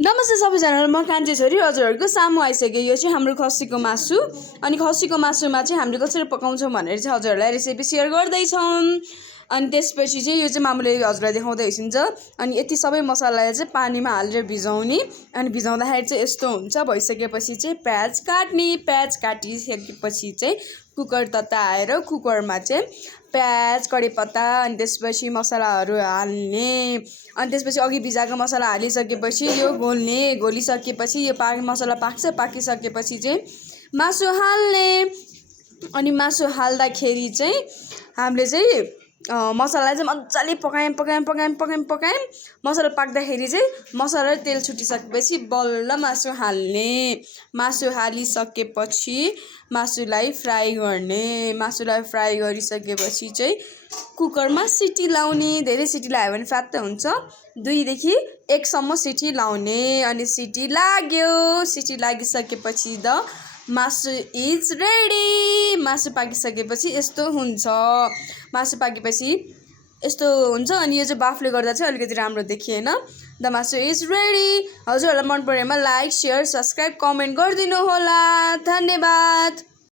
नमस्ते सबैजनालाई म कान्छी छोरी हजुरहरूको सामु आइसक्यो। यो चाहिँ हाम्रो खसीको मासु अनि खसीको मासुमा चाहिँ हामीले कसरी पकाउँछौँ भनेर चाहिँ हजुरहरूलाई रेसिपी सेयर गर्दैछौँ। अनि त्यसपछि चाहिँ यो चाहिँ मामुले हजुरलाई देखाउँदै हिँड्छ। अनि यति सबै मसलालाई चाहिँ पानीमा हालेर भिजाउने अनि भिजाउँदाखेरि चाहिँ यस्तो हुन्छ। भइसकेपछि चाहिँ प्याज काट्ने, प्याज काटिसकेपछि चाहिँ कुकर तताएर कुकरमा चाहिँ प्याज कडिपत्ता अनि त्यसपछि मसलाहरू हाल्ने अनि त्यसपछि अघि भिजाएको मसला हालिसकेपछि यो घोलिसकेपछि यो मसला पाकिसकेपछि चाहिँ मासु हाल्ने अनि मासु हाल्दाखेरि चाहिँ हामीले चाहिँ मसलालाई चाहिँ मजाले पकायौँ। मसला पाक्दाखेरि चाहिँ मसला तेल छुटिसकेपछि बल्ल मासु हाल्ने। मासु हालिसकेपछि मासुलाई फ्राई गर्ने। मासुलाई फ्राई गरिसकेपछि चाहिँ कुकरमा सिटी लाउने। धेरै सिटी लगायो भने फ्यात्त हुन्छ। 2 देखि 1 सम्म सिटी लाउने। अनि सिटी लाग्यो। सिटी लागिसकेपछि मासु इज रेडी। मासु पाकिसकेपछि यस्तो हुन्छ। मासु पाकेपछि यस्तो हुन्छ। अनि यो चाहिँ बाफले गर्दा चाहिँ अलिकति राम्रो देखिएन। द मासु इज रेडी। हजुरहरूलाई मन परेमा लाइक, सेयर, सब्सक्राइब, कमेन्ट गरिदिनु होला। धन्यवाद।